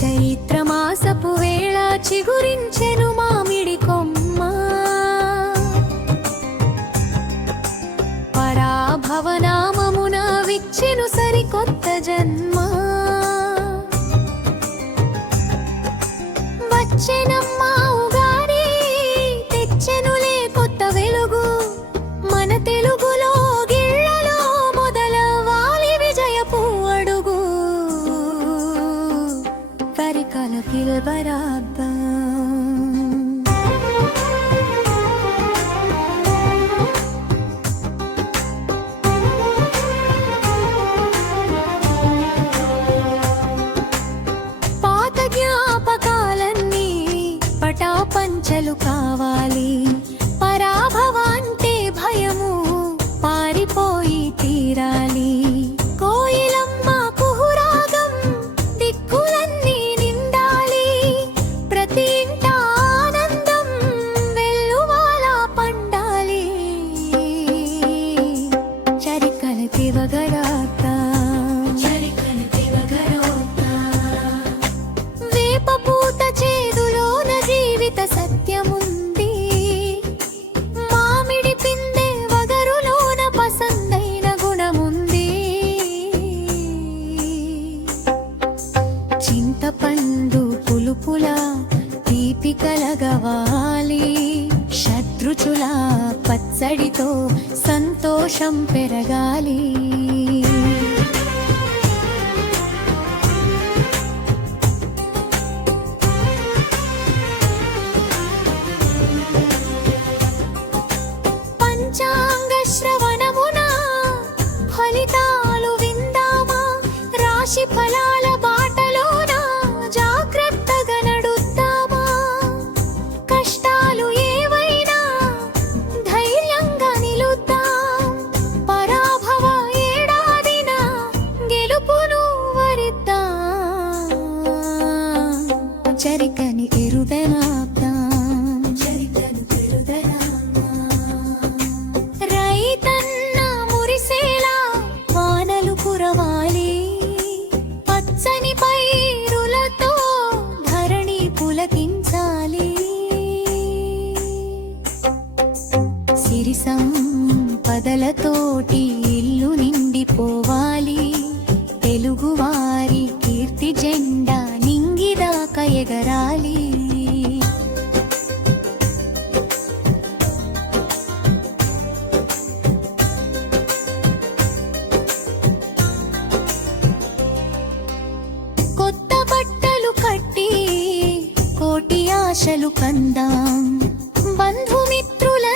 చైత్రమాసపు వేళ చిగురించెను మామిడి కొమ్మ, పరాభవనామమున విచ్చెను సరికొత్త జన్మ. వచ్చెనమ్మా ఉగాది, తెచ్చెనులే కొత్త వెలుగు, మన తెలుగులో గిళ్ళలో మొదలవాలి విజయపు అడుగు. పరికల పిలవరాద్దాం, పాత జ్ఞాపకాలన్నీ పటాపంచలు కావాలి. పరాభవాంటే భయము పారిపోయి తీరాలి. కోయిలమ్మ కుహురాగం దిక్కులన్నీ నిండాలి. ప్రతి ఇంట ఆనందం వెల్లువాల పండాలి. చరికల తివగరాతా, వేప పూత చేదులోన జీవిత సత్యముంది. మామిడి పిందె వగరులోన పసందైన గుణముంది. చింతపండు పులుపుల తీపి కలగవాలి. శత్రుచుల పచ్చడితో సంతోషం పెరగాలి. పంచాంగ శ్రవణమున ఫలితాలు విందామా. రాశి ఫలాల బాటలోన జాగ్రత్తగా నడుద్దామా. కష్టాలు ఏవైనా ధైర్యంగా నిలుద్దాం. పరాభవ ఏడాదిన గెలుపును వరిద్దాం. చరికని ఎరుదనాద్దాం, రైతన్న మురిసేలా వానలు కురవాలి. పచ్చని పైరులతో ధరణి పులకించాలి. సిరి సంపదలతోటి ఇల్లు నిండిపోవాలి. తెలుగువారి కీర్తి జెండా నింగిదాకా ఎగరాలి. కొత్త బట్టలు కట్టి కోటి ఆశలు కందాం. బంధుమిత్రులందరికీ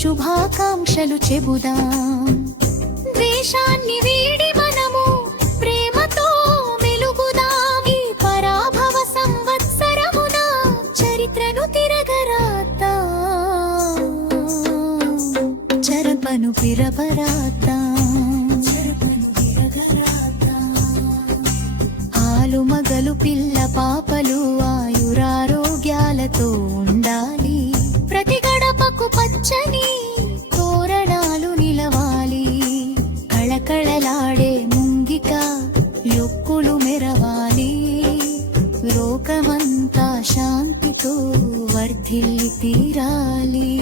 శుభాకాంక్షలు చెబుదాం. ద్వేషాన్ని వీడి మనము ప్రేమతో మెలుగుదాం. ఈ పరాభవ సంవత్సరమున చరిత్రను తిరగరాద్దాం. చరపను పిరపరాద్దాం, ఆలు మగలు పిల్ల పాపలు ఆయురారోగ్యాలతో ఉండాలి. ప్రతి గడపకు పచ్చని తోరణాలు నిలవాలి. కళకళలాడే ముంగిక యొక్కులు మెరవాలి. లోకమంతా శాంతితో వర్ధిల్లి తీరాలి.